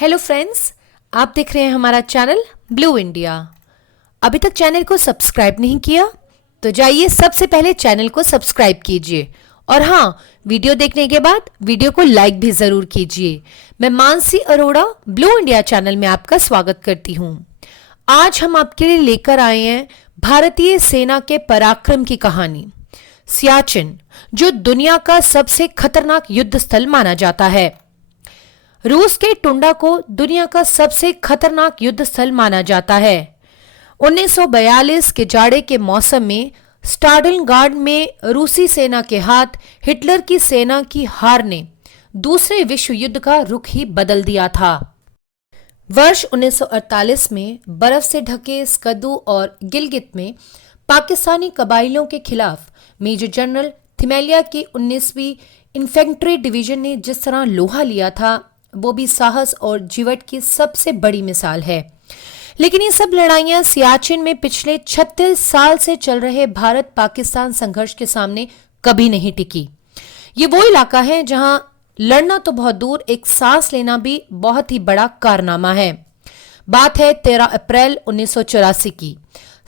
Hello friends, आप देख रहे हैं हमारा चैनल ब्लू इंडिया। अभी तक चैनल को सब्सक्राइब नहीं किया तो जाइए सबसे पहले चैनल को सब्सक्राइब कीजिए और हाँ, वीडियो देखने के बाद वीडियो को लाइक भी जरूर कीजिए। मैं Mansi Arora blue India channel में आपका स्वागत करती हूँ। आज हम आपके लिए लेकर आए हैं भारतीय सेना के पराक्रम की कहानी। सियाचिन, जो दुनिया का सबसे खतरनाक युद्ध स्थल माना जाता है। रूस के टुंडा को दुनिया का सबसे खतरनाक युद्ध स्थल माना जाता है। 1942 के जाड़े के मौसम में स्टालिनग्राड में रूसी सेना के हाथ हिटलर की सेना की हार ने दूसरे विश्व युद्ध का रुख ही बदल दिया था। वर्ष 1948 में बर्फ से ढके स्कर्दू और गिलगित में पाकिस्तानी कबाइलों के खिलाफ मेजर जनरल थिमैलिया की 19वीं इन्फेंट्री डिवीजन ने जिस तरह लोहा लिया था, वो भी साहस और जीवट की सबसे बड़ी मिसाल है। लेकिन ये सब लड़ाइयां सियाचिन में पिछले 36 साल से चल रहे भारत पाकिस्तान संघर्ष के सामने कभी नहीं टिकी। ये वो इलाका है जहां लड़ना तो बहुत दूर, एक सांस लेना भी बहुत ही बड़ा कारनामा है। बात है 13 अप्रैल 1984 की।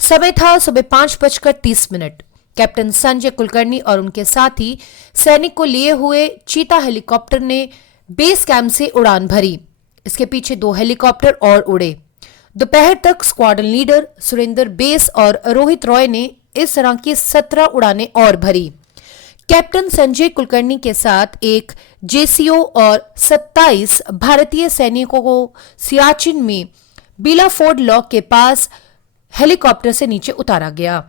समय था सुबह 5:30। कैप्टन संजय कुलकर्णी और उनके साथी सैनिक को लिए हुए चीता हेलीकॉप्टर ने बेस कैंप से उड़ान भरी। इसके पीछे 2 हेलीकॉप्टर और उड़े। दोपहर तक स्क्वाड्रन लीडर सुरेंद्र बेस और रोहित रॉय ने इस तरह की 17 उड़ानें और भरी। कैप्टन संजय कुलकर्णी के साथ एक जेसीओ और 27 भारतीय सैनिकों को सियाचिन में बिलाफोर्ड लॉक के पास हेलीकॉप्टर से नीचे उतारा गया।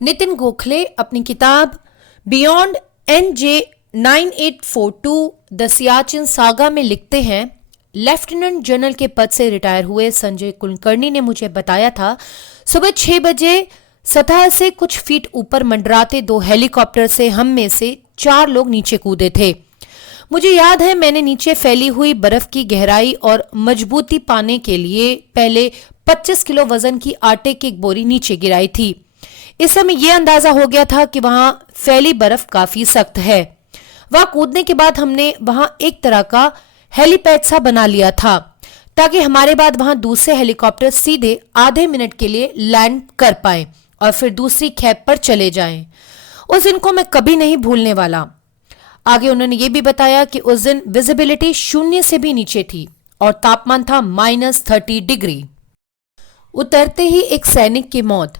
नितिन गोखले अपनी किताब beyond NJ 9842 the Siachen saga में लिखते हैं, लेफ्टिनेंट जनरल के पद से रिटायर हुए संजय कुलकर्णी ने मुझे बताया था, सुबह 6 बजे सतह से कुछ फीट ऊपर मंडराते 2 हेलीकॉप्टर से हम में से 4 लोग नीचे कूदे थे। मुझे याद है, मैंने नीचे फैली हुई बर्फ की गहराई और मजबूती पाने के लिए पहले 25 किलो वजन की आटे की एक बोरी नीचे गिराई थी। इस समय यह अंदाजा हो गया था कि वहां फैली बर्फ काफी सख्त है। वहां कूदने के बाद हमने वहां एक तरह का हेलीपैड सा बना लिया था ताकि हमारे बाद वहां दूसरे हेलीकॉप्टर सीधे आधे मिनट के लिए लैंड कर पाएं और फिर दूसरी खेप पर चले जाएं। उस दिन को मैं कभी नहीं भूलने वाला। आगे उन्होंने ये भी बताया कि उस दिन विजिबिलिटी 0 से भी नीचे थी और तापमान था -30 डिग्री। उतरते ही एक सैनिक की मौत।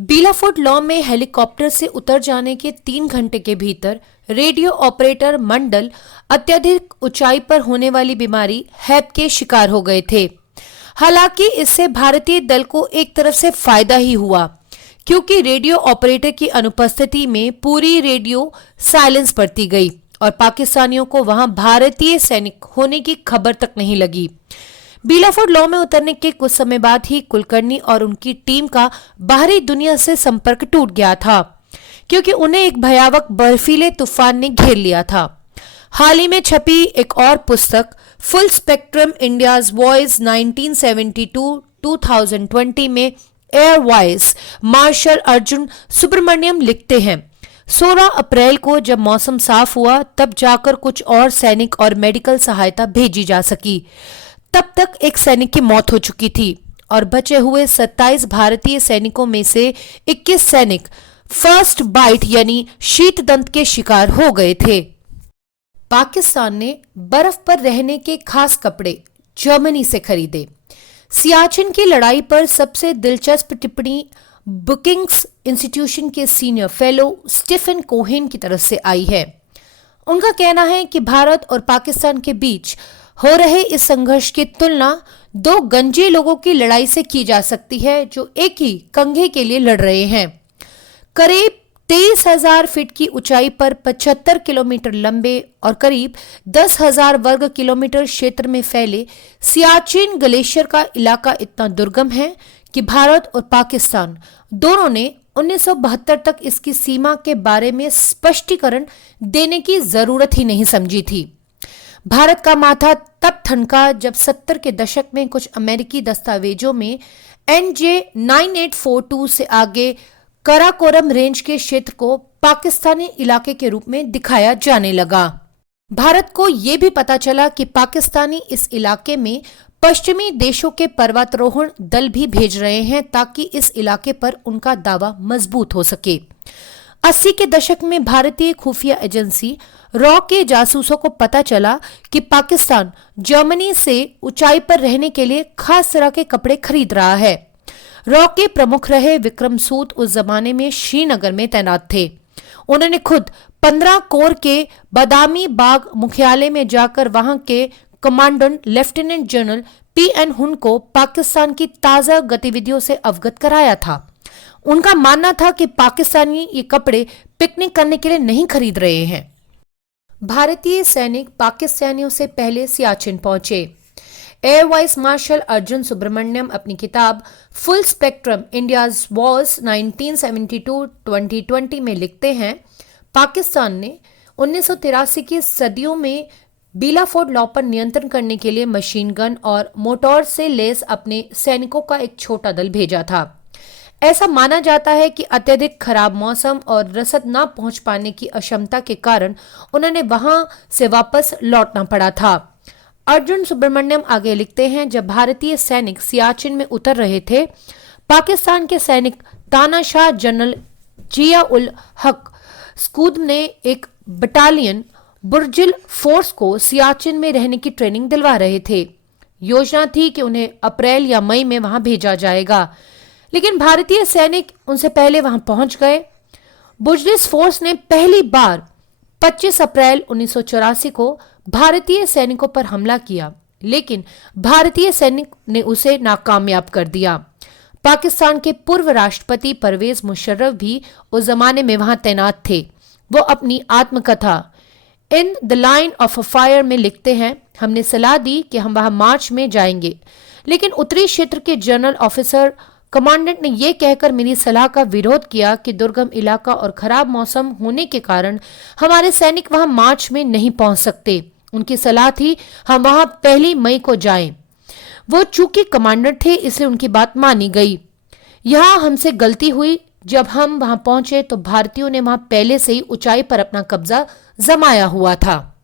बिलाफोर्ड लॉ में हेलीकॉप्टर से उतर जाने के 3 घंटे के भीतर रेडियो ऑपरेटर मंडल अत्यधिक ऊंचाई पर होने वाली बीमारी हैप के शिकार हो गए थे। हालांकि इससे भारतीय दल को एक तरफ से फायदा ही हुआ, क्योंकि रेडियो ऑपरेटर की अनुपस्थिति में पूरी रेडियो साइलेंस बरती गई और पाकिस्तानियों को वहां भारतीय सैनिक होने की खबर तक नहीं लगी। बिलाफोर्ड लॉ में उतरने के कुछ समय बाद ही कुलकर्णी और उनकी टीम का बाहरी दुनिया से संपर्क टूट गया था, क्योंकि उन्हें एक भयावह बर्फीले तूफान ने घेर लिया था। हाल ही में छपी एक और पुस्तक फुल स्पेक्ट्रम इंडियाज वॉइस 1972-2020 में air vice marshal Arjun Subramaniam लिखते हैं, 16 अप्रैल को जब मौसम साफ हुआ तब जाकर कुछ और सैनिक और मेडिकल सहायता भेजी जा सकी। तब तक एक सैनिक की मौत हो चुकी थी और बचे हुए 27 भारतीय सैनिकों में से 21 सैनिक फर्स्ट बाइट यानी शीत दंत के शिकार हो गए थे। पाकिस्तान ने बर्फ पर रहने के खास कपड़े जर्मनी से खरीदे। सियाचिन की लड़ाई पर सबसे दिलचस्प टिप्पणी बुकिंग्स इंस्टीट्यूशन के सीनियर फेलो स्टीफन कोहेन की तरफ से आई है। उनका कहना है कि भारत और पाकिस्तान के बीच हो रहे इस संघर्ष की तुलना 2 गंजे लोगों की लड़ाई से की जा सकती है जो एक ही कंघे के लिए लड़ रहे हैं। करीब 23,000 फीट की ऊंचाई पर 75 किलोमीटर लंबे और करीब 10,000 वर्ग किलोमीटर क्षेत्र में फैले सियाचिन ग्लेशियर का इलाका इतना दुर्गम है कि भारत और पाकिस्तान दोनों ने 1972 तक इसकी सीमा के बारे में स्पष्टीकरण देने की जरूरत ही नहीं समझी थी। भारत का माथा तब ठनका जब 70 के दशक में कुछ अमेरिकी दस्तावेजों में NJ 9842 से आगे कराकोरम रेंज के क्षेत्र को पाकिस्तानी इलाके के रूप में दिखाया जाने लगा। भारत को ये भी पता चला कि पाकिस्तानी इस इलाके में पश्चिमी देशों के पर्वतारोहण दल भी भेज रहे हैं ताकि इस इलाके पर उनका दावा मजबूत हो सके। 80 के दशक में भारतीय खुफिया एजेंसी रॉ के जासूसों को पता चला कि पाकिस्तान जर्मनी से ऊंचाई पर रहने के लिए खास तरह के कपड़े खरीद रहा है। रॉ के प्रमुख रहे विक्रम सूद उस जमाने में श्रीनगर में तैनात थे। उन्होंने खुद 15 कोर के बादामी बाग मुख्यालय में जाकर वहां के कमांडेंट लेफ्टिनेंट जनरल पीएन हुन को पाकिस्तान की ताजा गतिविधियों से अवगत कराया था। उनका मानना था कि पाकिस्तानी ये कपड़े पिकनिक करने के लिए नहीं खरीद रहे हैं। भारतीय सैनिक पाकिस्तानियों से पहले सियाचिन पहुंचे। Air vice marshal Arjun Subramaniam अपनी किताब फुल स्पेक्ट्रम इंडियाज वॉर्स 1972-2020 में लिखते हैं, पाकिस्तान ने 1983 की सदियों में बीलाफोर्ड लॉ पर नियंत्रण करने के लिए मशीन गन और मोटोर से लैस अपने सैनिकों का एक छोटा दल भेजा था। ऐसा माना जाता है कि अत्यधिक खराब मौसम और रसद न पहुंच पाने की अक्षमता के कारण उन्होंने वहां से वापस लौटना पड़ा था। अर्जुन सुब्रमण्यम आगे लिखते हैं, जब भारतीय सैनिक सियाचिन में उतर रहे थे, पाकिस्तान के सैनिक तानाशाह जनरल जिया उल हक स्कूद ने एक बटालियन बुर्जिल फोर्स को सियाचिन में रहने की ट्रेनिंग दिलवा रहे थे। योजना थी कि उन्हें अप्रैल या मई में वहां भेजा जाएगा, लेकिन भारतीय सैनिक उनसे पहले वहां पहुंच गए। बुर्जिस फोर्स ने पहली बार 25 अप्रैल 1984 को भारतीय सैनिकों पर हमला किया, लेकिन भारतीय सैनिक ने उसे नाकामयाब कर दिया। पाकिस्तान के पूर्व राष्ट्रपति परवेज मुशर्रफ भी उस जमाने में वहां तैनात थे। वो अपनी आत्मकथा in the line of a fire में लिखते हैं, हमने सलाह दी कि हम वहां मार्च में जाएंगे, लेकिन उत्तरी क्षेत्र के जनरल ऑफिसर कमांडेंट ने यह कहकर मेरी सलाह का विरोध किया कि दुर्गम इलाका और खराब मौसम होने के कारण हमारे सैनिक वहां मार्च में नहीं पहुंच सकते। उनकी सलाह थी हम वहां 1 मई को जाएं। वो चूंकि कमांडेंट थे इसलिए उनकी बात मानी गई। यहां हमसे गलती हुई। जब हम वहां पहुंचे तो भारतीयों ने वहां पहले से ही ऊंचाई पर अपना कब्जा जमाया हुआ था।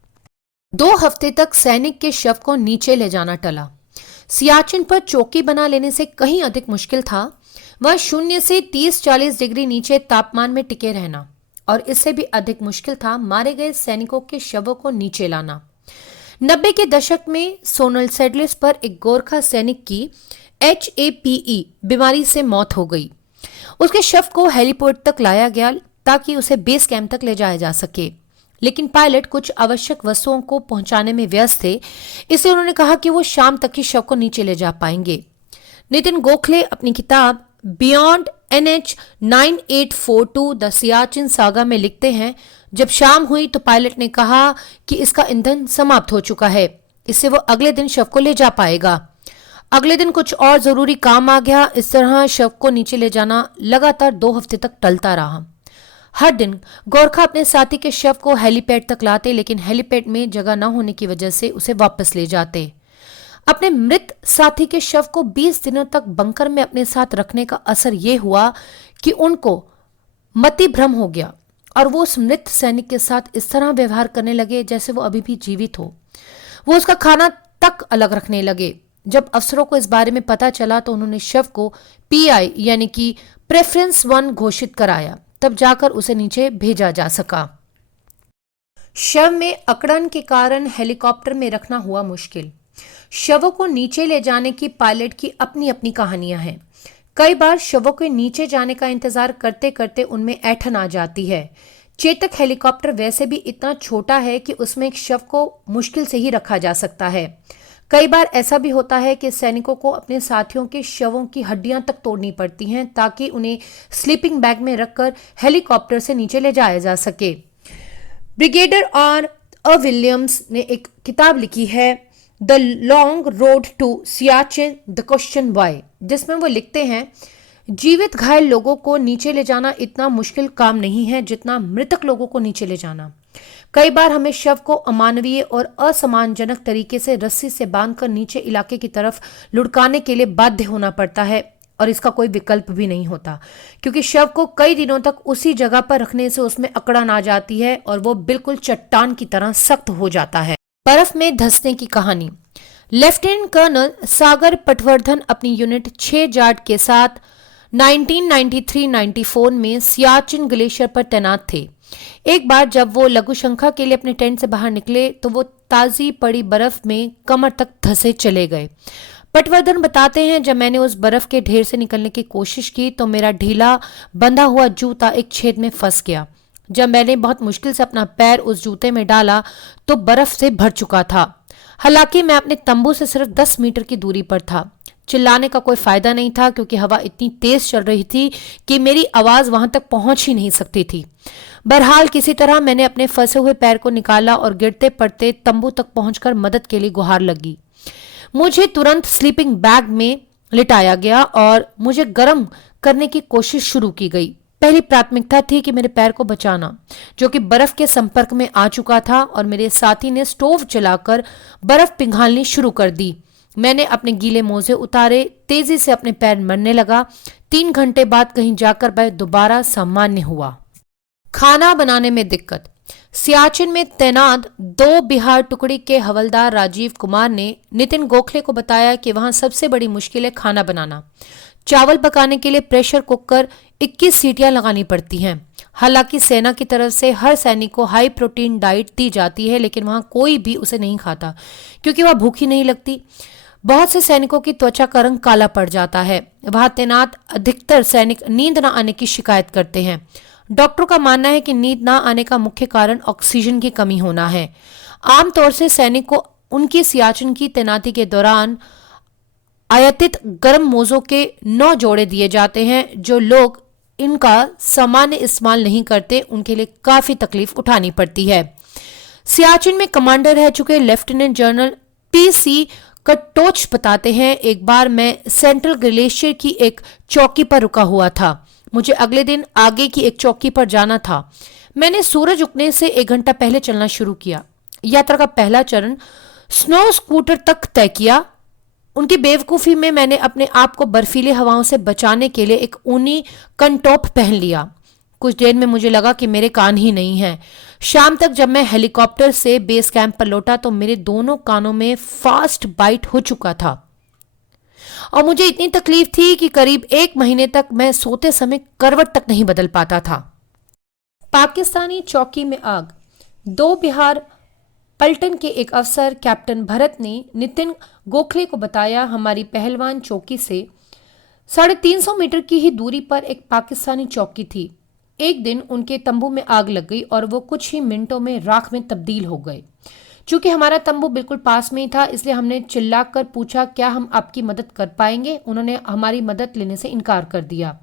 2 हफ्ते तक सैनिक के शव को नीचे ले जाना टला। सियाचिन पर चौकी बना लेने से कहीं अधिक मुश्किल था वह 0 से 30-40 डिग्री नीचे तापमान में टिके रहना, और इससे भी अधिक मुश्किल था मारे गए सैनिकों के शवों को नीचे लाना। 90 के दशक में सोनल सेडलिस पर एक गोरखा सैनिक की HAPE बीमारी से मौत हो गई। उसके शव को हेलीपोर्ट तक लाया गया ताकि उसे बेस कैंप तक ले जाया जा सके, लेकिन पायलट कुछ आवश्यक वस्तुओं को पहुंचाने में व्यस्त थे, इसलिए उन्होंने कहा कि वो शाम तक ही शव को नीचे ले जा पाएंगे। नितिन गोखले अपनी किताब beyond NH 9842 the Siachen saga में लिखते हैं, जब शाम हुई तो पायलट ने कहा कि इसका ईंधन समाप्त हो चुका है, इससे वो अगले दिन शव को ले जा पाएगा। अगले दिन कुछ और जरूरी काम आ गया। इस तरह शव को नीचे ले जाना लगातार 2 हफ्ते तक टलता रहा। हर दिन गोरखा अपने साथी के शव को हेलीपैड तक लाते, लेकिन हेलीपैड में जगह न होने की वजह से उसे वापस ले जाते। अपने मृत साथी के शव को 20 दिनों तक बंकर में अपने साथ रखने का असर यह हुआ कि उनको मति भ्रम हो गया और वो उस मृत सैनिक के साथ इस तरह व्यवहार करने लगे जैसे वो अभी भी जीवित हो। वो उसका खाना तक अलग रखने लगे। जब अफसरों को इस बारे में पता चला तो उन्होंने शव को PI यानी कि प्रेफरेंस 1 घोषित कराया, तब जाकर उसे नीचे भेजा जा सका। शव में अकड़न के कारण हेलीकॉप्टर में रखना हुआ मुश्किल। शवों को नीचे ले जाने की पायलट की अपनी अपनी कहानियां हैं। कई बार शवों के नीचे जाने का इंतजार करते करते उनमें ऐंठन आ जाती है। चेतक हेलीकॉप्टर वैसे भी इतना छोटा है कि उसमें एक शव को मुश्किल से ही रखा जा सकता है। कई बार ऐसा भी होता है कि सैनिकों को अपने साथियों के शवों की हड्डियां तक तोड़नी पड़ती हैं ताकि उन्हें स्लीपिंग बैग में रखकर हेलीकॉप्टर से नीचे ले जाया जा सके। Brigadier R. विलियम्स ने एक किताब लिखी है the long road to Siachen the question why, जिसमें वो लिखते हैं, जीवित घायल लोगों को नीचे ले जाना इतना मुश्किल काम नहीं है जितना मृतक लोगों को नीचे ले जाना। कई बार हमें शव को अमानवीय और असम्मानजनक तरीके से रस्सी से बांधकर नीचे इलाके की तरफ लुढ़काने के लिए बाध्य होना पड़ता है, और इसका कोई विकल्प भी नहीं होता, क्योंकि शव को कई दिनों तक उसी जगह पर रखने से उसमें अकड़न आ जाती है और वो बिल्कुल चट्टान की तरह सख्त हो जाता है। बर्फ में धंसने की कहानी। लेफ्टिनेंट कर्नल सागर पटवर्धन अपनी यूनिट 6 जाट के साथ 1993-94 में सियाचिन ग्लेशियर पर तैनात थे। एक बार जब वो लघुशंका के लिए अपने टेंट से बाहर निकले तो वो ताजी पड़ी बर्फ में कमर तक धंसे चले गए। पटवर्धन बताते हैं, जब मैंने उस बर्फ के ढेर से निकलने की कोशिश की तो मेरा ढीला बंधा हुआ जूता एक छेद में फंस गया। जब मैंने बहुत मुश्किल से अपना पैर उस जूते में डाला तो बर्फ से भर चुका था। हालांकि मैं अपने तंबू से सिर्फ 10 मीटर की दूरी पर था। चिल्लाने का कोई फायदा नहीं था, क्योंकि हवा इतनी तेज चल रही थी कि मेरी आवाज वहां तक पहुंच ही नहीं सकती थी। बहरहाल किसी तरह मैंने अपने फंसे हुए पैर को निकाला और गिरते पड़ते तंबू तक पहुंचकर मदद के लिए गुहार लगी। मुझे तुरंत स्लीपिंग बैग में लिटाया गया और मुझे गर्म करने की कोशिश शुरू की गई। पहली प्राथमिकता थी कि मेरे पैर को बचाना, जो कि बर्फ के संपर्क में आ चुका था, और मेरे साथी ने स्टोव जलाकर बर्फ पिघालनी शुरू कर दी। मैंने अपने गीले मोजे उतारे, तेजी से अपने पैर मरने लगा। 3 घंटे बाद कहीं जाकर वह दोबारा सामान्य हुआ। खाना बनाने में दिक्कत। सियाचिन में तैनात 2 बिहार टुकड़ी के हवलदार राजीव कुमार ने नितिन गोखले को बताया कि वहां सबसे बड़ी मुश्किल है खाना बनाना। चावल पकाने के लिए प्रेशर कुकर 21 सीटियां लगानी पड़ती हैं। हालांकि सेना की तरफ से हर सैनिक को हाई प्रोटीन डाइट दी जाती है, लेकिन वहां कोई भी उसे नहीं खाता, क्योंकि वह भूखी नहीं लगती। बहुत से सैनिकों की त्वचा का रंग काला पड़ जाता है। वहां तैनात अधिकतर सैनिक नींद न आने की शिकायत करते हैं। डॉक्टरों का मानना है कि नींद न आने का मुख्य कारण ऑक्सीजन की कमी होना है। आमतौर से सैनिक को उनकी सियाचिन की तैनाती के दौरान आयातित गर्म मोजों के 9 जोड़े दिए जाते हैं। जो लोग इनका सामान्य इस्तेमाल नहीं करते, उनके लिए काफी तकलीफ उठानी पड़ती है। सियाचिन में कमांडर रह चुके लेफ्टिनेंट जनरल पीसी कटोच बताते हैं, एक बार मैं सेंट्रल ग्लेशियर की एक चौकी पर रुका हुआ था। मुझे अगले दिन आगे की एक चौकी पर जाना था। मैंने सूरज उगने से 1 घंटा पहले चलना शुरू किया। यात्रा का पहला चरण स्नो स्कूटर तक तय किया। उनकी बेवकूफ़ी में मैंने अपने आप को बर्फीली हवाओं से बचाने के लिए एक ऊनी कंटॉप पहन लिया। कुछ देर में मुझे लगा कि मेरे कान ही नहीं हैं। शाम तक जब मैं हेलीकॉप्टर से बेस कैंप पर लौटा तो मेरे दोनों कानों में फास्ट बाइट हो चुका था और मुझे इतनी तकलीफ थी कि करीब 1 महीने तक मैं सोते समय करवट तक नहीं बदल पाता था। पाकिस्तानी चौकी में आग। 2 बिहार पलटन के एक अफसर कैप्टन भरत ने नितिन गोखले को बताया, हमारी पहलवान चौकी से 350 मीटर की ही दूरी पर एक पाकिस्तानी चौकी थी। एक दिन उनके तंबू में आग लग गई और वो कुछ ही मिनटों में राख में तब्दील हो गए। चूंकि हमारा तंबू बिल्कुल पास में ही था, इसलिए हमने चिल्लाकर पूछा, क्या हम आपकी मदद कर पाएंगे? उन्होंने हमारी मदद लेने से इनकार कर दिया।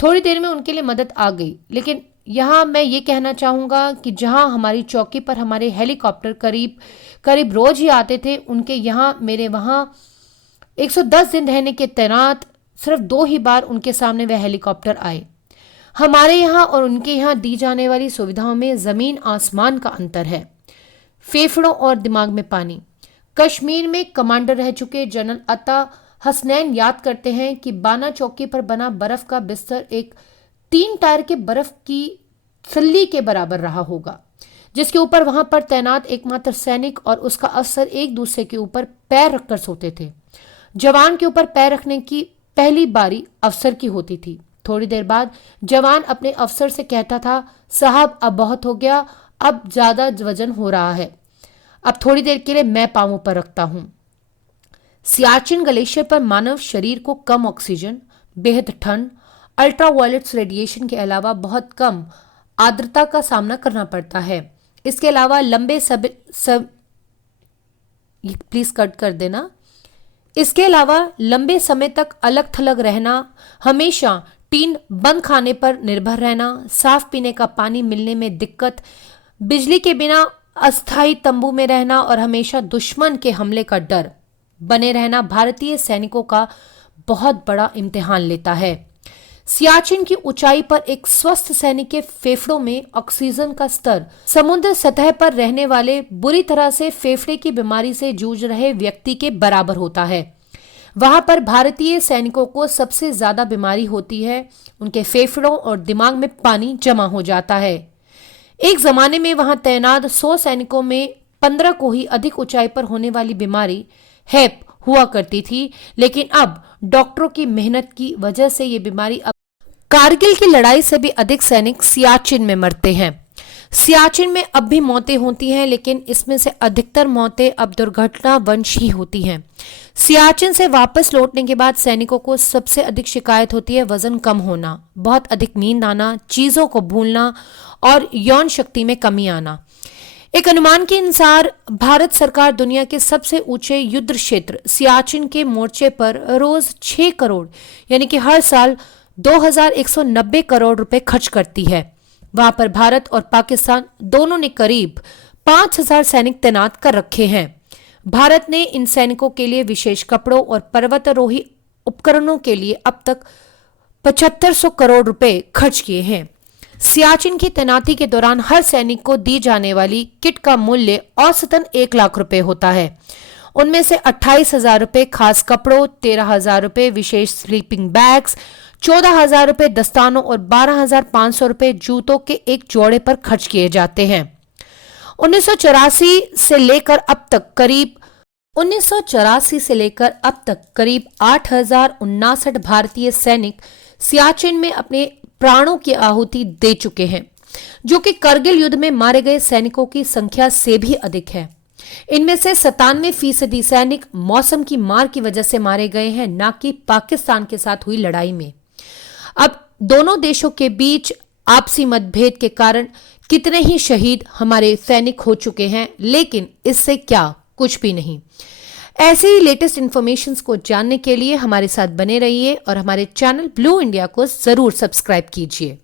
थोड़ी देर में उनके लिए मदद आ गई, लेकिन यहाँ मैं ये कहना चाहूँगा कि जहाँ हमारी चौकी पर हमारे हेलीकॉप्टर करीब रोज ही आते थे, उनके यहाँ मेरे वहाँ 110 दिन रहने के तैनात सिर्फ 2 ही बार उनके सामने वह हेलीकॉप्टर आए। हमारे यहाँ और उनके यहाँ दी जाने वाली सुविधाओं में जमीन आसमान का अंतर है। फेफड़ों और दिमाग में पानी। कश्मीर में कमांडर रह चुके जनरल अता हसनैन याद करते हैं कि बाना चौकी पर बना बर्फ का बिस्तर एक 3 टायर के बर्फ की सल्ली के बराबर रहा होगा, जिसके ऊपर वहां पर तैनात एकमात्र सैनिक और उसका अफसर एक दूसरे के ऊपर पैर रखकर सोते थे। जवान के ऊपर पैर रखने की पहली बारी अफसर की होती थी। थोड़ी देर बाद जवान अपने अफसर से कहता था, साहब अब बहुत हो गया, अब ज्यादा वजन हो रहा है, अब थोड़ी देर के लिए मैं पांवों पर रखता हूं। सियाचिन ग्लेशियर पर मानव शरीर को कम ऑक्सीजन, बेहद ठंड, अल्ट्रावायलेट्स रेडिएशन के अलावा बहुत कम आर्द्रता का सामना करना पड़ता है। इसके अलावा लंबे समय तक अलग थलग रहना, हमेशा टीन बंद खाने पर निर्भर रहना, साफ पीने का पानी मिलने में दिक्कत, बिजली के बिना अस्थायी तंबू में रहना और हमेशा दुश्मन के हमले का डर बने रहना भारतीय सैनिकों का बहुत बड़ा इम्तिहान लेता है। सियाचिन की ऊंचाई पर एक स्वस्थ सैनिक के फेफड़ों में ऑक्सीजन का स्तर समुद्र सतह पर रहने वाले बुरी तरह से फेफड़े की बीमारी से जूझ रहे व्यक्ति के बराबर होता है। वहां पर भारतीय सैनिकों को सबसे ज्यादा बीमारी होती है, उनके फेफड़ों और दिमाग में पानी जमा हो जाता है। एक जमाने में वहां तैनात 100 सैनिकों में 15 को ही अधिक ऊंचाई पर होने वाली बीमारी हेप हुआ करती थी, लेकिन अब डॉक्टरों की मेहनत की वजह से ये बीमारी अब कारगिल की लड़ाई से भी अधिक सैनिक सियाचिन में मरते हैं। सियाचिन में अब भी मौतें होती हैं, लेकिन इसमें से अधिकतर मौतें अब दुर्घटनावश ही होती हैं। सियाचिन से वापस लौटने के बाद सैनिकों को सबसे अधिक शिकायत होती है वजन कम होना, बहुत अधिक नींद आना, चीजों को भूलना और यौन शक्ति में कमी आना। एक अनुमान के अनुसार भारत सरकार दुनिया के सबसे ऊंचे युद्ध क्षेत्र सियाचिन के मोर्चे पर रोज 6 करोड़ यानी कि हर साल 2190 करोड़ रुपए खर्च करती है। वहां पर भारत और पाकिस्तान दोनों ने करीब 5000 सैनिक तैनात कर रखे हैं। भारत ने इन सैनिकों के लिए विशेष कपड़ों और पर्वतारोही उपकरणों के लिए अब तक 7500 करोड़ रुपए खर्च किए हैं। सियाचिन की तैनाती के दौरान हर सैनिक को दी जाने वाली किट का मूल्य औसतन 1 लाख रुपए होता है। उनमें से 28,000 रुपए खास कपड़ों, 13,000 रुपए विशेष स्लीपिंग बैग्स, 14,000 रुपए दस्तानों और 12,500 रुपए जूतों के एक जोड़े पर खर्च किए जाते हैं। 1984 से लेकर अब तक करीब 8,059 भारतीय सैनिक सियाचिन में अपने प्राणों की आहुति दे चुके हैं, जो कि करगिल युद्ध में मारे गए सैनिकों की संख्या से भी अधिक है। इनमें से 97% सैनिक मौसम की मार की वजह से मारे गए हैं, ना कि पाकिस्तान के साथ हुई लड़ाई में। अब दोनों देशों के बीच आपसी मतभेद के कारण कितने ही शहीद हमारे सैनिक हो चुके हैं, लेकिन इससे क्या, कुछ भी नहीं। ऐसे ही लेटेस्ट इंफॉर्मेशंस को जानने के लिए हमारे साथ बने रहिए और हमारे चैनल ब्लू इंडिया को जरूर सब्सक्राइब कीजिए।